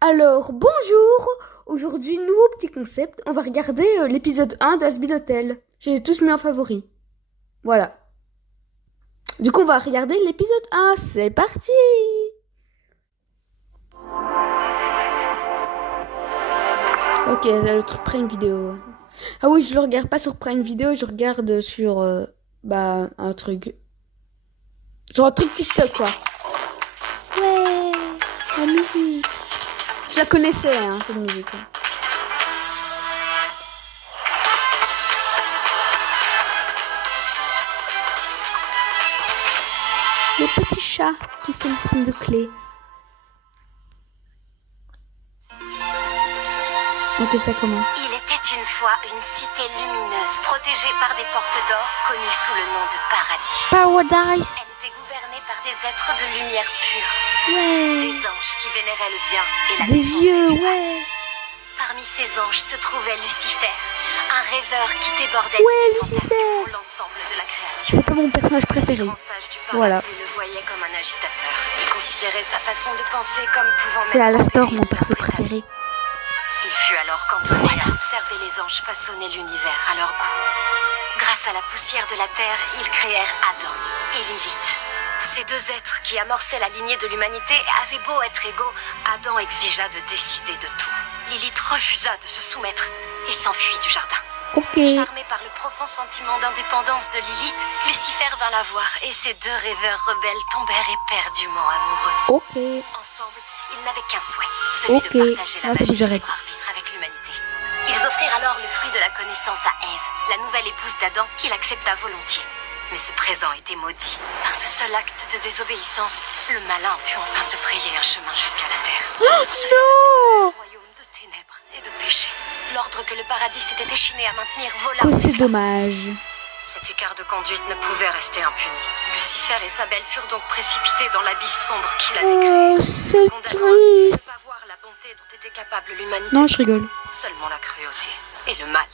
Alors, bonjour. Aujourd'hui, nouveau petit concept. On va regarder l'épisode 1 d'Asbin Hotel. J'ai tous mis en favori. Voilà. Du coup, on va regarder l'épisode 1. C'est parti. Ok, le truc Prime Vidéo. Ah oui, je le regarde pas sur Prime Vidéo, je regarde sur un truc. Sur un truc TikTok, quoi. Ouais, la musique. Je la connaissais, hein, cette musique. Le petit chat qui fait une forme de clé. Ok, ça commence. Il était une fois une cité lumineuse, protégée par des portes d'or, connue sous le nom de paradis. Paradise. Elle était gouvernée par des êtres de lumière pure, Ouais. des anges qui vénéraient le bien et la Des défendaient yeux, du mal. ouais. Parmi ces anges se trouvait Lucifer, un rêveur qui débordait Ouais, de fantasmes Lucifer. pour l'ensemble de la création. C'est pas mon personnage préféré. Le grand sage du paradis Voilà. le voyait comme un agitateur et considérait sa façon de penser comme pouvant C'est mettre en Alastor, péril mon leur perso établi. préféré. Il fut alors cantonné à observer les anges façonner l'univers à leur goût. Grâce à la poussière de la terre, ils créèrent Adam et Lilith. Ces deux êtres qui amorçaient la lignée de l'humanité avaient beau être égaux, Adam exigea de décider de tout. Lilith refusa de se soumettre et s'enfuit du jardin. Ok. Charmé par le profond sentiment d'indépendance de Lilith, Lucifer vint la voir et ces deux rêveurs rebelles tombèrent éperdument amoureux. Ok. Ensemble, ils n'avaient qu'un souhait, celui Ok. de partager la Ah, c'est magie bon, du j'arrête. libre arbitre avec l'humanité. Ils offrirent alors le fruit de la connaissance à Ève, la nouvelle épouse d'Adam, qu'il accepta volontiers. Mais ce présent était maudit. Par ce seul acte de désobéissance, le malin put enfin se frayer un chemin jusqu'à la terre. Non. Un royaume de ténèbres et de péché. L'ordre que le paradis s'était échiné à maintenir vola. Que c'est dommage. Cet écart de conduite ne pouvait rester impuni. Lucifer et sa belle furent donc précipités dans l'abysse sombre qu'il avait créé. Oh, c'est Condamnant ainsi à ne triste. pas voir la bonté dont était capable l'humanité. Non, je rigole. Seulement la cruauté et le mal.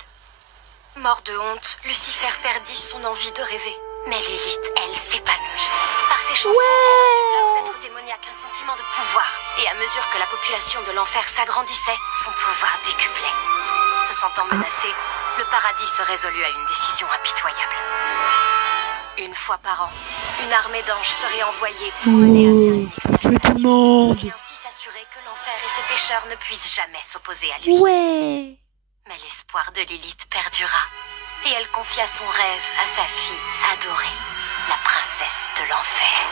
Mort de honte, Lucifer perdit son envie de rêver. Mais Lilith, elle, s'épanouit. Par ses chansons, elle insuffla aux êtres démoniaques un sentiment de pouvoir. Et à mesure que la population de l'enfer s'agrandissait, son pouvoir décuplait. Se sentant menacé, le paradis se résolut à une décision impitoyable. Une fois par an, une armée d'anges serait envoyée pour mener à bien une Pour tuer tout le monde. et ainsi s'assurer que l'enfer et ses pécheurs ne puissent jamais s'opposer à lui. Ouais. Mais l'espoir de Lilith perdura, et elle confia son rêve à sa fille adorée, la princesse de l'enfer.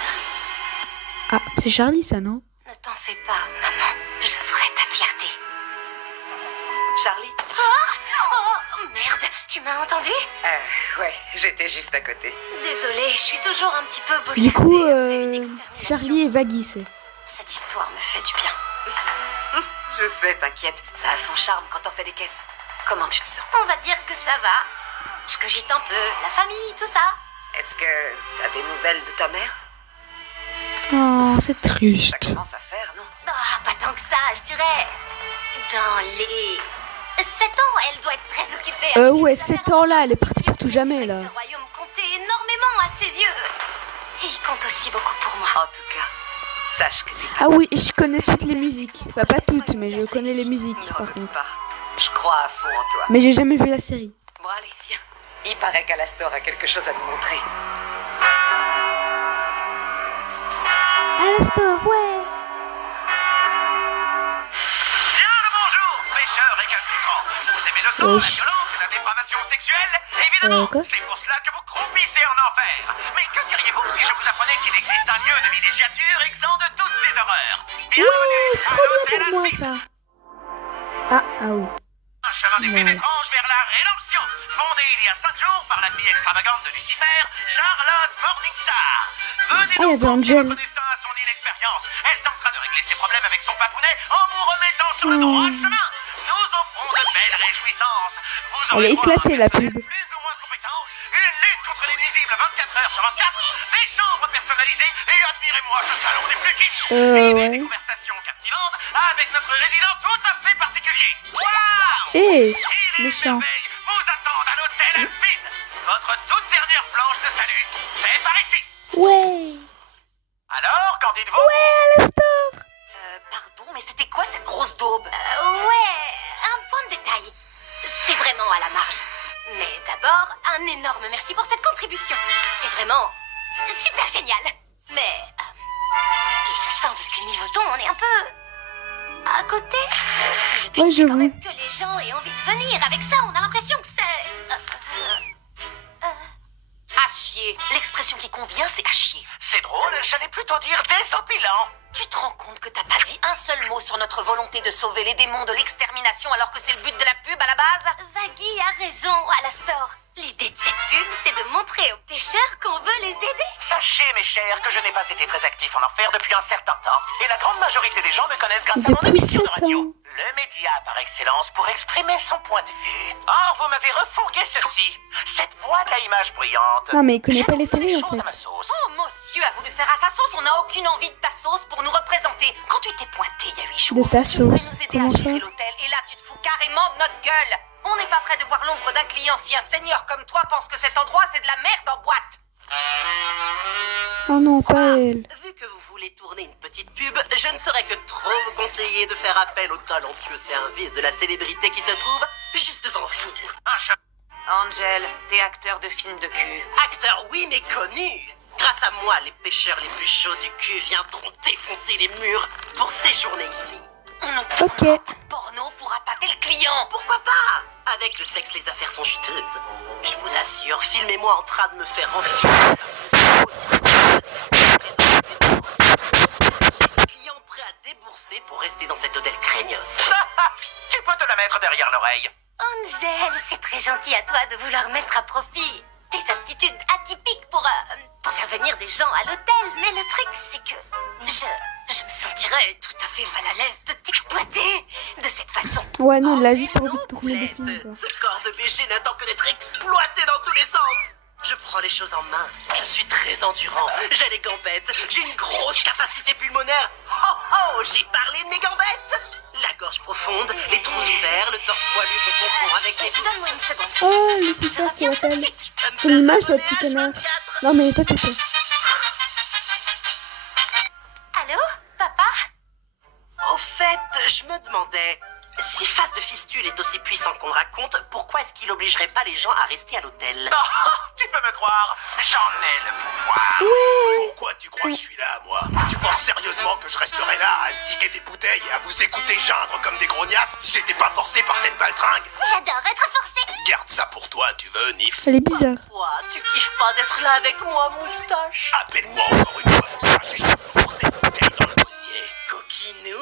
Ah, c'est Charlie, ça, non? Ne t'en fais pas, maman, je ferai ta fierté. Charlie? Oh, merde, tu m'as entendu? Ouais, j'étais juste à côté. Désolée, je suis toujours un petit peu bouleversée Du coup, après une extermination. Charlie et Vaggy, c'est. Cette histoire me fait du bien. Je sais, t'inquiète, ça a son charme quand on fait des caisses. Comment tu te sens? On va dire que ça va. Je cogite un peu, la famille, tout ça. Est-ce que t'as des nouvelles de ta mère? Oh, c'est Ça triste. commence à faire, non? Ah, pas tant que ça, je dirais. Dans les 7 ans, elle doit être très occupée. avec Ouais, les 7 affaires ans là, elle est de partie pour tout jamais là. Ce royaume comptait énormément à ses yeux. Et il compte aussi beaucoup pour moi. En tout cas, sache que t'es Ah oui, et je connais toutes les musiques. Enfin, pas toutes, mais je connais les musiques, Ne par recule contre. pas. Je crois à fond en toi. Mais j'ai jamais vu la série. Bon, allez, viens. Il paraît qu'Alastor a quelque chose à nous montrer. Alastor, ouais. Bien le bonjour, pêcheurs et calculants. Vous aimez le sang, la Wesh. violence et la dépravation sexuelle? Évidemment, quoi? c'est pour cela que vous croupissez en enfer. Mais que diriez-vous si je vous apprenais qu'il existe un lieu de villégiature exempt de toutes ces horreurs? Ouais, c'est trop bien l'hôtel pour moi Asbin. ça. Ah oui. Un chemin des Ouais. étrange vers la rédemption. Fondé il y a 5 jours par la fille extravagante de Lucifer, Charlotte Morningstar. Venez Ah, il y donc avait confier Angel. votre destin à son inexpérience. Elle tentera de régler ses problèmes avec son papounet en vous remettant sur le droit chemin. Nous offrons de belles réjouissances. Vous Elle est aurez droit à un éclatée, la personnel pub. plus ou moins compétent, une lutte contre les nuisibles 24 heures sur 24, des chambres personnalisées et admirez-moi ce salon des plus kitsch. Vivez ouais. des conversations captivantes avec notre résident tout à fait particulier. Waouh! Eh, Les méchant. merveilles vous attendent à l'hôtel Asbin. Votre toute dernière planche de salut, c'est par ici. Ouais. Alors, qu'en dites-vous? Ouais, Alastor. Pardon, mais c'était quoi cette grosse daube? Ouais, un point de détail. C'est vraiment à la marge. Mais d'abord, un énorme merci pour cette contribution. C'est vraiment super génial. Mais il semble que niveau ton, on est un peu à côté. Le but, Ouais, c'est quand j'avoue. même que les gens aient envie de venir. Avec ça, on a l'impression que c'est... À chier. L'expression qui convient, c'est à chier. C'est drôle, j'allais plutôt dire désopilant. Tu te rends compte que t'as pas dit un seul mot sur notre volonté de sauver les démons de l'extermination alors que c'est le but de la pub à la base? Vaggy a raison, Alastor. L'idée de cette pub, c'est de montrer aux pêcheurs qu'on veut les aider. Sachez, mes chers, que je n'ai pas été très actif en enfer depuis un certain temps. Et la grande majorité des gens me connaissent grâce à mon Depuis émission de 7 radio. ans. Le média par excellence pour exprimer son point de vue. Or, vous m'avez refourgué ceci. Cette boîte à images bruyantes. Non, mais il connaît Je pas les vous fais télés, en choses fait. à ma sauce. Oh, monsieur a voulu faire à sa sauce, on n'a aucune envie de ta sauce pour nous représenter. Quand tu t'es pointé il y a 8 jours, De ta tu voulais sauce. nous aider Comment à gérer ça? l'hôtel et là tu te fous carrément de notre gueule. On n'est pas prêt de voir l'ombre d'un client si un seigneur comme toi pense que cet endroit c'est de la merde en boîte. Oh non, pas elle. Vu que vous voulez tourner une petite pub, je ne saurais que trop vous conseiller de faire appel au talentueux service de la célébrité qui se trouve juste devant vous. Angel, t'es acteur de film de cul. Acteur, oui, mais connu. Grâce à moi, les pêcheurs les plus chauds du cul viendront défoncer les murs pour séjourner ici. On nous Ok. tourne un porno pour appâter le client. Pourquoi pas? Avec le sexe, les affaires sont juteuses. Je vous assure, filmez-moi en train de me faire enfiler. J'ai des clients prêts à débourser pour rester dans cet hôtel craignos. Tu peux te la mettre derrière l'oreille. Angel, c'est très gentil à toi de vouloir mettre à profit tes aptitudes atypiques pour faire venir des gens à l'hôtel. Mais le truc, c'est que je me sentirais tout à fait mal à l'aise de t'exploiter de cette façon. Ouais, non, il a Oh, juste mais envie de non, tourner des Poulette, films, quoi. Ce corps de BG n'attend que d'être exploité dans tous les sens. Je prends les choses en main. Je suis très endurant. J'ai les gambettes. J'ai une grosse capacité pulmonaire. Oh oh, j'ai parlé de mes gambettes. La gorge profonde, les trous ouverts, le torse poilu qu'on confond avec les... Donne-moi une seconde. Oh, Je Lucifer qui reviens tout de l'appelle. suite. Je peux me Son faire image, ce abonner petit à connard. H24. Non, mais tais-toi. Allô, papa? Au fait, je me demandais, si Face de Fistule est aussi puissant qu'on le raconte, pourquoi est-ce qu'il obligerait pas les gens à rester à l'hôtel? Oh, tu peux me croire, j'en ai le pouvoir. Pourquoi tu crois que je suis là, moi? Tu penses sérieusement que je resterais là à sticker des bouteilles et à vous écouter geindre comme des grognasses si j'étais pas forcé par cette baltringue? J'adore être forcée. Garde ça pour toi, tu veux, Nif? Elle est bizarre. Quoi, tu kiffes pas d'être là avec moi, moustache? Appelle-moi encore une fois, moustache, et je te force cette bouteille dans le gosier. Coquinou,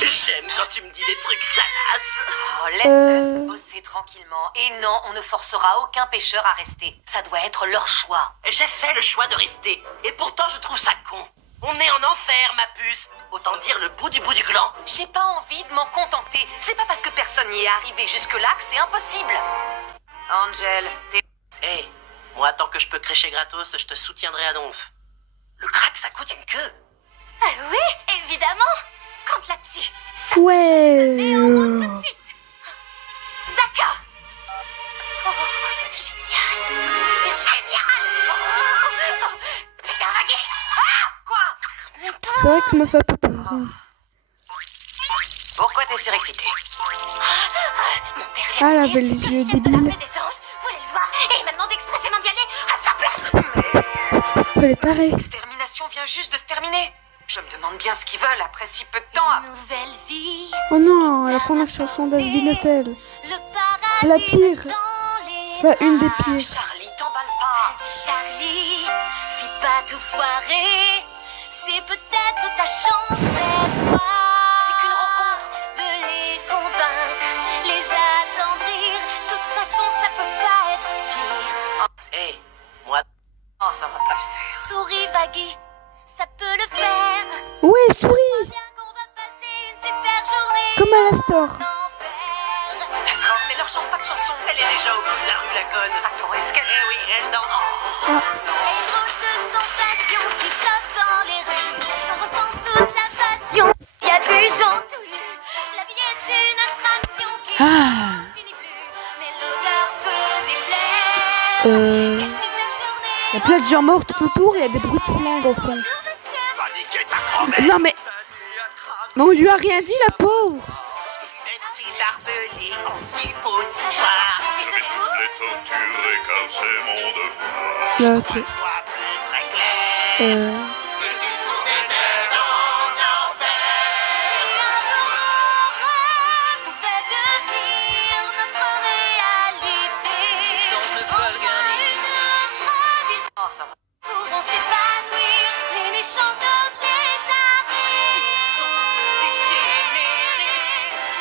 j'aime quand tu me dis des trucs salaces. Oh, laisse-le bosser tranquillement. Et non, on ne forcera aucun pêcheur à rester. Ça doit être leur choix. J'ai fait le choix de rester, et pourtant je trouve ça con. On est en enfer, ma puce. Autant dire le bout du gland. J'ai pas envie de m'en contenter. C'est pas parce que personne n'y est arrivé jusque-là que c'est impossible. Angel, t'es... Hé, moi tant que je peux crécher gratos, je te soutiendrai à donf. Le crack, ça coûte une queue. Oui, évidemment. Compte là-dessus. Ça Ouais. je te mets en route tout de suite. D'accord. Oh, génial. Génial. Oh, putain, Vaggy. Ah, quoi? C'est vrai que me fait pas peur. hein. Pourquoi t'es surexcité? Mon père Ah, vient elle de avait dire les que yeux le chef de débiles. l'armée des anges voulait le voir et il m'a demandé expressément d'y aller à sa place. Elle est tarée. L'extermination vient juste de se terminer. Je me demande bien ce qu'ils veulent après si peu de temps. Nouvelle vie. Oh non, la première chanson d'Asbin Hotel. Le paradis C'est la pire. dans les Enfin, une des bras. pires. Charlie, t'emballe pas. Vas-y Charlie, fais pas tout foirer. C'est peut-être ta chance cette fois. C'est qu'une rencontre. De les convaincre, les attendrir. De toute façon, ça peut pas être pire. Hé, moi... Oh, ça va pas le faire. Souris, Vaggy, ça peut le faire. Ouais, souris. Bien qu'on va passer une super journée. Comme Alastor. en enfer. D'accord, mais leur chante pas de chanson. Elle est déjà au bout de la rue, la conne. Attends, est-ce qu'elle... Eh oui, elle danse. Les drôles de sensations qui flottent dans les rues. On ressent toute la passion. Il y a du gens tout nus. La vie est une attraction qui Ah. ne finit plus. Mais l'odeur peut déplaire. Quelle super journée. Il y a plein de gens morts tout autour et il y a des bruits de flingues au fond. Bonjour, monsieur. Va niquer ta grand-mère! Non mais Mais on lui a rien dit, la pauvre. Mettre des barbelés en suppositoire. Je vais tous les torturer car c'est mon devoir. Ok. Soit plus très clair. C'est une journée d'aide en enfer. Pouvait devenir notre réalité. Oh, ça va. Pourront s'épanouir les méchants comme les tarés. Je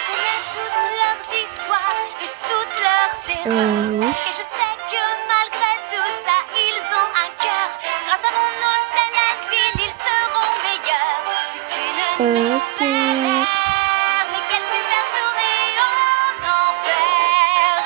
connais toutes leurs histoires et toutes leurs erreurs. Oui. Et je sais que malgré tout ça, ils ont un cœur. Grâce à mon hôtel Asbin, ils seront meilleurs. C'est une nouvelle ère, mais quelle super journée en enfer.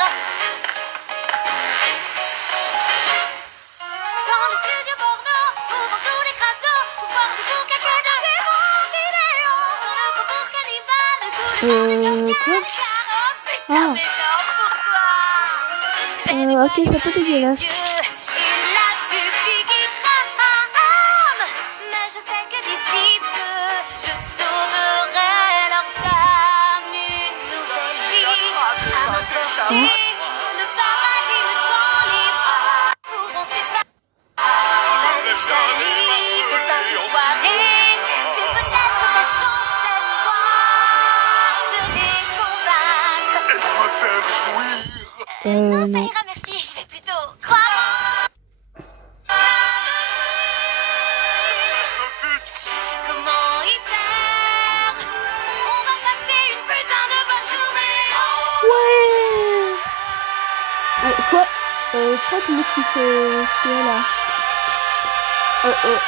Dans le studio porno, ouvrant tous les cratos pour voir du bouquin que de démons vidéo. Dans le concours cannibale, tous les gens des Quoi? places car, oh putain, Ah. mais non, pourquoi? Ok, c'est un peu dégueulasse. Et la pupille qui crame. Mais je sais que d'ici peu, je sauverai leurs âmes. Une nouvelle vie à m'apporter. Le paradis me tend les bras. Pourront s'épanouir. Charlie, c'est pas tout foiré. C'est peut-être ta chance cette fois de les convaincre. Elle va me faire jouir. Non, ça non. ira, merci. Je vais plutôt croire. Je sais comment y faire. On va passer une putain de bonne journée. Ouais. Quoi? Quoi tout le monde qui se tuait là?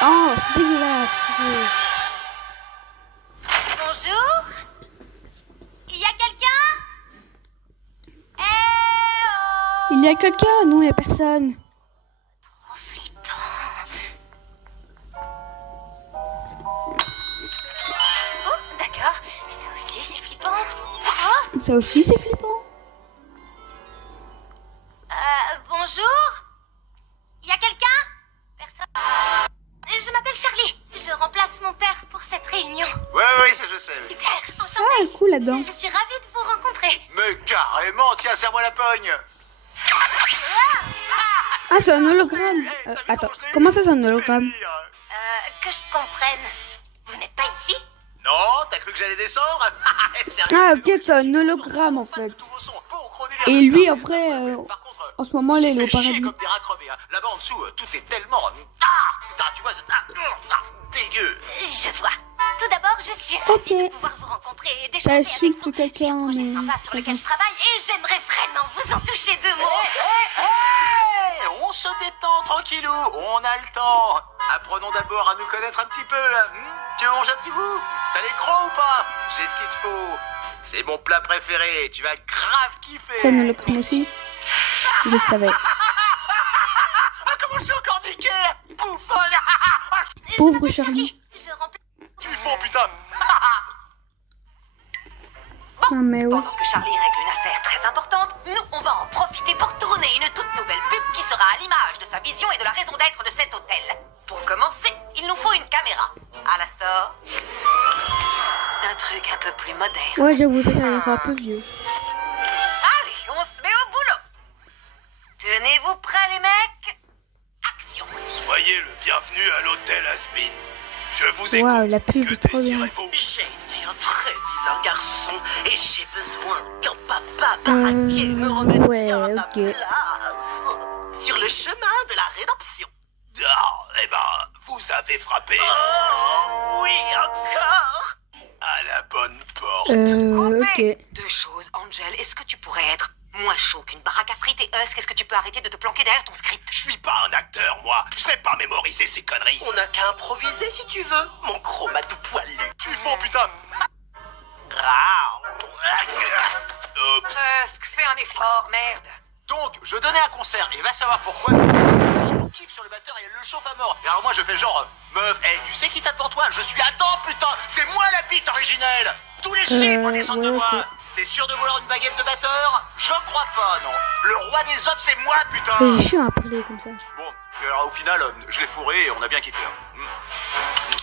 Oh, c'est dégueulasse. Bonjour. Il y a quelqu'un? Eh oh. Il y a quelqu'un? Non, il y a personne. Trop flippant. Oh, d'accord. Ça aussi, c'est flippant. Oh, Ça aussi, c'est flippant. bonjour. Il y a quelqu'un? Personne. Je m'appelle Charlie. Je remplace mon père pour cette réunion. Oui, ça je sais. Super, enchantée. Ah, cool là-dedans. Je suis ravie de vous rencontrer. Mais carrément, tiens, serre-moi la pogne. Ah, c'est un hologramme. Attends, comment ça, c'est un hologramme? Que je comprenne, vous n'êtes pas ici? Non, t'as cru que j'allais descendre? Ah, ok, c'est un hologramme en fait. Et lui, en vrai, en ce moment, là, il est au paradis. Comme des rats crevés, hein. Là-bas en dessous, tout est tellement... Ah, putain, tu vois, dégueu. Je vois. Tout d'abord, je suis ravie Ok. de pouvoir vous rencontrer et d'échanger Ça avec suit vous. tout quelqu'un, J'ai un projet mais sympa sur lequel je travaille et j'aimerais vraiment vous en toucher deux mots. Hey, on se détend tranquillou, on a le temps. Apprenons d'abord à nous connaître un petit peu. Tu veux manger un petit bout? T'as les crocs ou pas? J'ai ce qu'il te faut. C'est mon plat préféré, tu vas grave kiffer. C'est un hologramme aussi. Je le savais. Ah, comment je suis encore niqué? Bouffonne. Je Pauvre m'appelle Charlie. Je remplace... Tu es bon, putain. Non, mais ouais. Pendant que Charlie règle une affaire très importante, nous, on va en profiter pour tourner une toute nouvelle pub qui sera à l'image de sa vision et de la raison d'être de cet hôtel. Pour commencer, il nous faut une caméra. À la store. Un truc un peu plus moderne. Ouais, j'avoue, ça a l'air un peu vieux. Allez, on se met au boulot. Tenez-vous prêts, les mecs? Action. Soyez le bienvenu à l'hôtel Asbin. Je vous écoute. Waouh, la pub Que est trop bien. désirez-vous? J'ai été un très vilain garçon et j'ai besoin qu'un papa baraqué me remette ouais, bien à ma ok. place. Sur le chemin de la rédemption. Ah, eh ben, vous avez frappé Oh, oui, encore. à la bonne porte. Ok. Deux choses, Angel. Est-ce que tu pourrais être moins chaud qu'une baraque à frites et Husk? Est-ce que tu peux arrêter de te planquer derrière ton script? Je suis pas un acteur, moi. Je vais pas mémoriser ces conneries. On n'a qu'à improviser si tu veux, mon chroma tout poilu. Je suis bon, putain. Oups. Husk, fais un effort, merde. Donc, je donnais un concert, et va savoir pourquoi. J'ai mon kiff sur le batteur et elle le chauffe à mort. Et alors moi, je fais genre, meuf, tu sais qui t'a devant toi? Je suis Adam, putain. C'est moi la bite originelle. Tous les chiffres descendent de ouais, moi. ok. T'es sûr de vouloir une baguette de batteur? Je crois pas, non. Le roi des hommes, c'est moi, putain. Il est chiant à parler comme ça. Bon, et alors au final, je l'ai fourré et on a bien kiffé.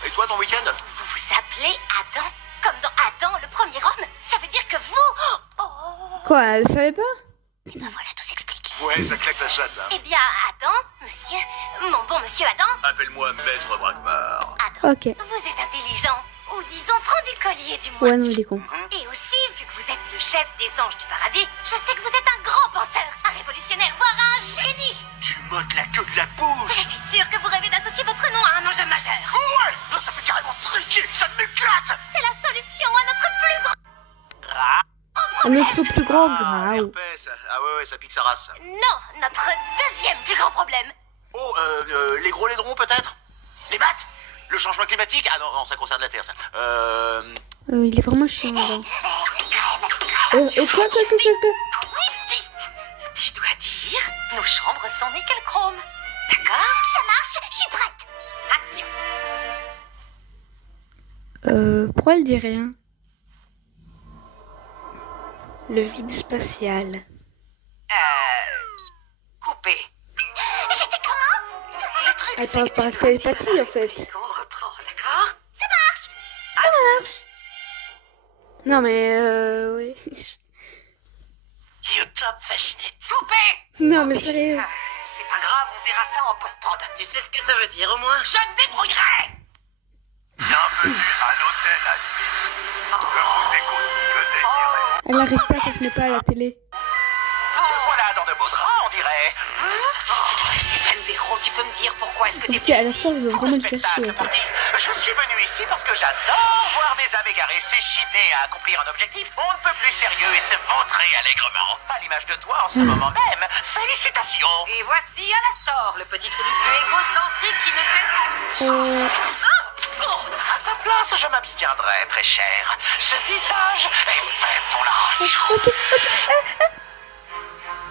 Et toi, ton week-end? Vous vous appelez Adam? comme dans Adam, le premier homme. Ça veut dire que vous... Oh. Quoi, elle savait pas? Et ben voilà, tout s'explique. Ouais, ça claque, ça chatte, ça. Eh bien, Adam, monsieur, mon bon monsieur Adam, Appelle-moi Maître Brakmar. Adam, Ok. vous êtes intelligent, ou disons franc du collier du moins. Ouais, non, il est con. Et aussi, vu que vous êtes le chef des anges du paradis, je sais que vous êtes un grand penseur, un révolutionnaire, voire un génie. Tu m'ôtes la queue de la bouche. Je suis sûre que vous rêvez d'associer votre nom à un enjeu majeur. Ouais, là, ça fait carrément triquer, ça m'éclate. C'est la solution à notre plus grand... Notre plus grand Ah, grau. herpès. Ah ouais, ça pique sa race. Non, notre deuxième plus grand problème. Oh, les gros laidrons, peut-être? Les battes? Le changement climatique? Ah non, non, ça concerne la Terre, ça. Il est vraiment chiant, là. Quoi? Nifty, tu dois dire, nos chambres sont nickel chrome. D'accord? Ça marche, je suis prête. Action. Pourquoi elle dit rien? Le vide spatial. Coupé. J'étais comment? Le truc, Elle c'est parle que par tu dois dire télépathie, à en fait. David qu'on reprend, d'accord? Ça marche. Ça marche. Non, mais oui. T'es au top, Fachinette. Coupé. Non, mais sérieux. C'est pas grave, on verra ça en post-prod. Tu sais ce que ça veut dire, au moins? Je me débrouillerai. Bienvenue à l'hôtel Admin. Je vous écoute, que désirez. Elle n'arrive pas, ça se met pas à la télé. Te voilà dans de beaux draps, on dirait. Oh, Stéphane Desro, tu peux me dire pourquoi est-ce que t'es Petit, à venu la ici? fin, elle veut vraiment le faire chier. Spectacle Quoi. parti. Je suis venu ici parce que j'adore voir des âmes égarées s'échiner à accomplir un objectif on ne peut plus sérieux et se vautrer allègrement. À l'image de toi en ce moment même. Félicitations. Et voici Alastor, le petit tribu égocentrique qui ne cesse de... À ta place, je m'abstiendrai, très cher. Ce visage est fait pour la...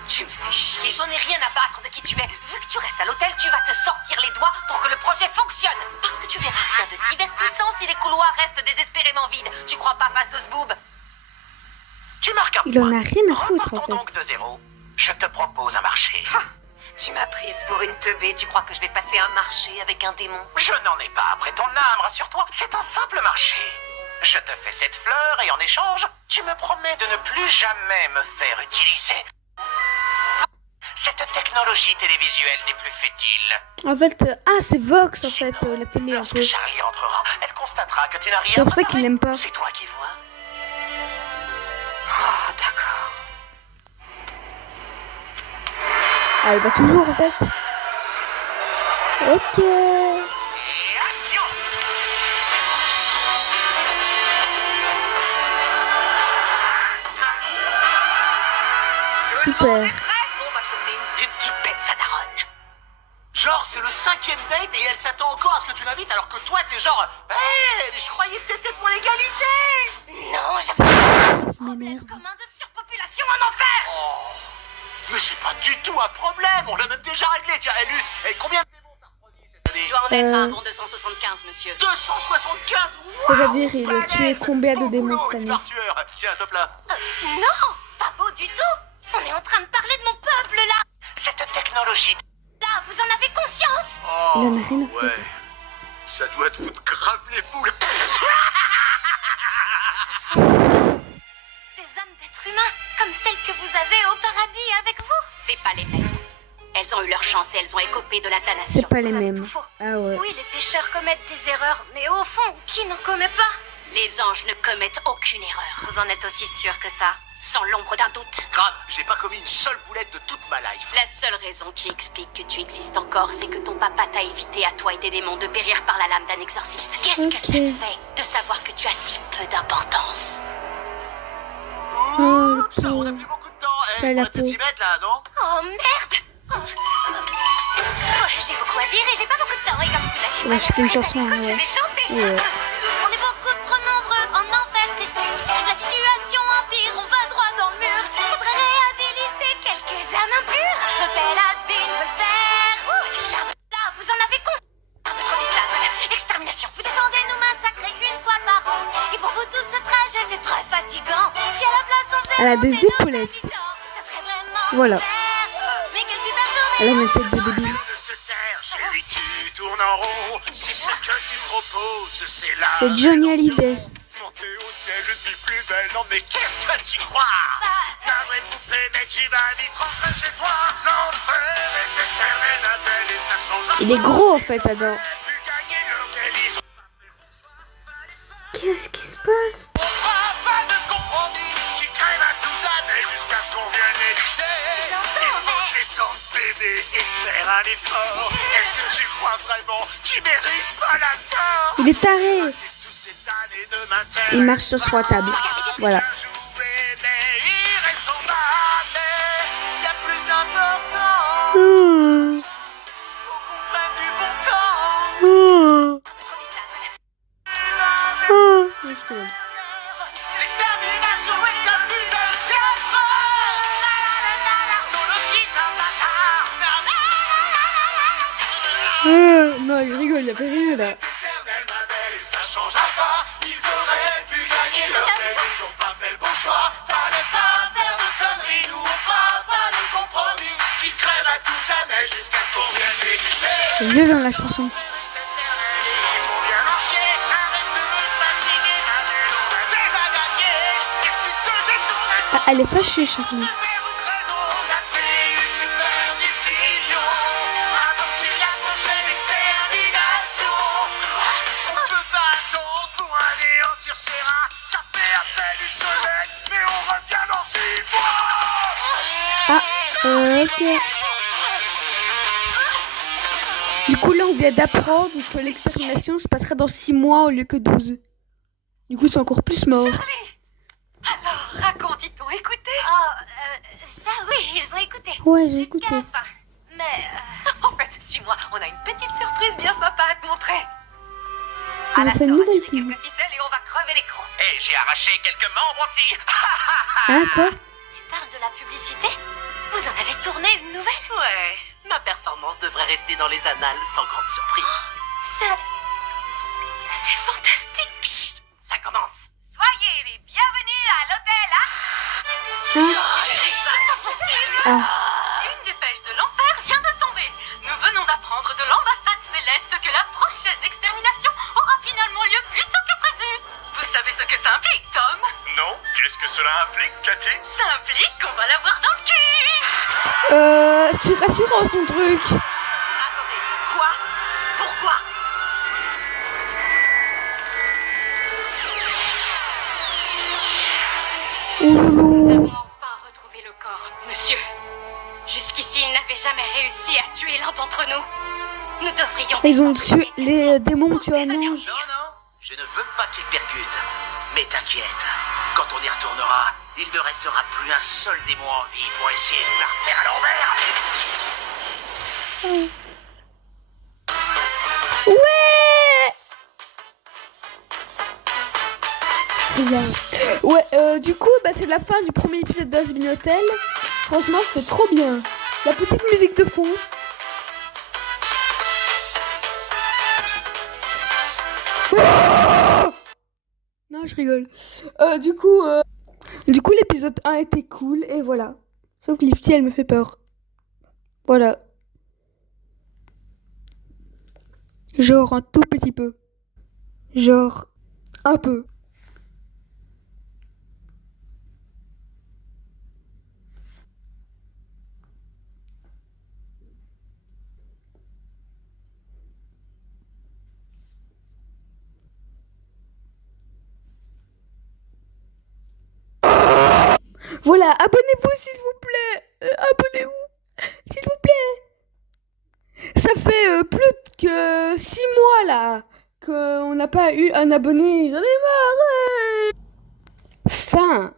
Tu me fais chier, j'en ai rien à battre de qui tu es. Vu que tu restes à l'hôtel, tu vas te sortir les doigts pour que le projet fonctionne. Parce que tu verras rien de divertissant si les couloirs restent désespérément vides. Tu crois pas, face de ce boob? Tu marques un Il en point. a rien à foutre, en Repartons fait. donc de zéro. Je te propose un marché. Tu m'as prise pour une teubée, tu crois que je vais passer un marché avec un démon? Je n'en ai pas après ton âme, rassure-toi. C'est un simple marché. Je te fais cette fleur et en échange, tu me promets de ne plus jamais me faire utiliser. Cette technologie télévisuelle n'est plus fétile. En fait, c'est Vox, en fait, la télé, un Lorsque peu. Charlie entrera, elle constatera que tu n'as rien C'est pour ça qu'il préparé. l'aime pas. C'est toi qui vois. Oh, d'accord. Elle va toujours, en fait. Ok. Et action! Tout le Super. monde est prêt? On va tourner une pub qui pète sa daronne. Genre, c'est le 5e date et elle s'attend encore à ce que tu l'invites alors que toi, t'es genre... Hé, je croyais que t'étais pour l'égalité. Non, j'avais M'énerve. problème commun de surpopulation en enfer. Mais c'est pas du tout un problème, on l'a même déjà réglé. Tiens, elle lutte. Et combien de démons t'as refroidi cette année? Il doit en être un bon 275, monsieur. 275. C'est-à-dire, il a tué combien de Bon démons boulot, cette année? Edouard Tueur. Tiens, top là. Non, pas beau du tout. On est en train de parler de mon peuple là. Cette technologie Là, vous en avez conscience? Oh, Il en a rien à foutre. ouais. Ça doit te foutre grave les boules. Ce sont des âmes d'êtres humains, comme celles que vous avez au paradis avec vous. C'est pas les mêmes. Elles ont eu leur chance et elles ont écopé de la damnation. C'est pas les Vous avez mêmes. tout faux. Ah ouais. Oui, les pécheurs commettent des erreurs, mais au fond, qui n'en commet pas? Les anges ne commettent aucune erreur. Vous en êtes aussi sûr que ça? Sans l'ombre d'un doute. Grave, j'ai pas commis une seule boulette de toute ma life. La seule raison qui explique que tu existes encore, c'est que ton papa t'a évité à toi et tes démons de périr par la lame d'un exorciste. Qu'est-ce que ça te fait de savoir que tu as si peu d'importance? Oh, le Oups, on a pauvre. plus beaucoup de temps. Fais Eh, la on va peut-être peau. s'y mettre là, non? Oh merde! Ouais, j'ai beaucoup à dire et j'ai pas beaucoup de temps. Et comme vous l'avez Ouais, pas c'était une très chanson, à l'écoute, ouais. je vais chanter. Ouais. On est beaucoup trop nombreux en enfer, c'est sûr. La situation empire, on va droit dans le mur. Faudrait réhabiliter quelques âmes impures. L'hôtel Asbin peut le faire. Ouh, j'ai un peu... Là, vous en avez conscience. Un peu trop vite là. Extermination. Vous descendez nous massacrer une fois par an. Et pour vous tous, ce trajet, c'est très fatigant. Si à la place on faisait Elle a des monter nos épaulettes. habitants, ça serait vraiment Voilà. super. Mais quelle super journée. Elle a une tête de débile. De te taire, chérie, tu tournes en rond. Si ce que tu proposes, c'est là. C'est Johnny Hallyday. Monter au je suis plus belle. Non mais qu'est-ce que tu crois? Navré poupée, mais tu vas vite rentrer chez toi. L'enfer est éternel, ma belle, et ça changera. Il est gros en fait, Adam. Pu gagner leur délice. Qu'est-ce qui se passe? On fera pas de compromis. Tu crèves à tout jamais jusqu'à ce qu'on vienne l'éluder. Il faut détendre bébé et faire un effort. Est-ce que tu crois vraiment qu'il mérite pas l'accord? Il est taré. Toutes ces années ne m'intéressent Il marche sur sa table. Voilà. pas. Jouer, mais il reste son âme. Il y a plus important. Faut qu'on prenne du bon temps. L'extermination est un but de fièvre. Solo qui t'en bâtard. Non, il rigole, il a pas rien là. Éternel, ma belle, et ça changera pas. Ils auraient pu gagner leur tête, ils ont pas fait le bon choix. Fallait pas faire de conneries, nous on fera pas de compromis. Qui crève à tout jamais jusqu'à ce qu'on vienne les lutter. C'est violent la chanson. Il faut bien lâcher, arrête de nous fatiguer, ma belle, on a déjà gagné. Et puisque j'ai ton Ah, elle est fâchée, Charlie. raison, on a pris une super décision. Avancer la prochaine extermination. On peut pas attendre pour anéantir ces rats. Ça fait à peine une semaine, mais on revient dans 6 mois. Ah, ok. Du coup, là, on vient d'apprendre que l'extermination se passera dans 6 mois au lieu que 12. Du coup, c'est encore plus mort. Charlie! Alors, raconte, ils t'ont écouté? Oh, ça oui, ils ont écouté. Ouais, j'ai Jusqu'à écouté. la fin. Mais En fait, suis-moi, on a une petite surprise bien sympa à te montrer. On a fait une Alastor a nouvelle tiré pub. quelques ficelles et on va crever l'écran. Et j'ai arraché quelques membres aussi. Hein, quoi? tu parles de la publicité? Vous en avez tourné une nouvelle? Ouais, ma performance devrait rester dans les annales sans grande surprise. C'est fantastique. Chut, ça commence. Soyez les bienvenus à l'hôtel Ah, Une dépêche de l'enfer vient de tomber. Nous venons d'apprendre de l'ambassade céleste que la prochaine extermination aura finalement lieu plus tôt que prévu. Vous savez ce que ça implique, Tom? Non, qu'est-ce que cela implique, Cathy? Ça implique qu'on va l'avoir dans le cul. c'est rassurant son truc. Attendez, quoi? Pourquoi? Oh loulou. Enfin retrouvé le corps, monsieur. Jusqu'ici, ils n'avaient jamais réussi à tuer l'un d'entre nous. Nous devrions... Ils ont descendre tué, les démons ont tué un ange. Non, non, je ne veux pas qu'il percute. Mais t'inquiète, quand on y retournera, il ne restera plus un seul démon en vie pour essayer de la refaire à l'envers. Ouais. Bien. Ouais, du coup, bah, c'est la fin du premier épisode de Hazbin Hotel. Franchement, c'était trop bien. La petite musique de fond. Oh non, je rigole. Du coup, l'épisode 1 était cool et voilà. Sauf que Lifty, elle me fait peur. Voilà. Genre un tout petit peu. Genre un peu. Voilà, abonnez-vous s'il vous plaît. Abonnez-vous, s'il vous plaît. Ça fait plus que 6 mois là qu'on n'a pas eu un abonné. J'en ai marre. Fin.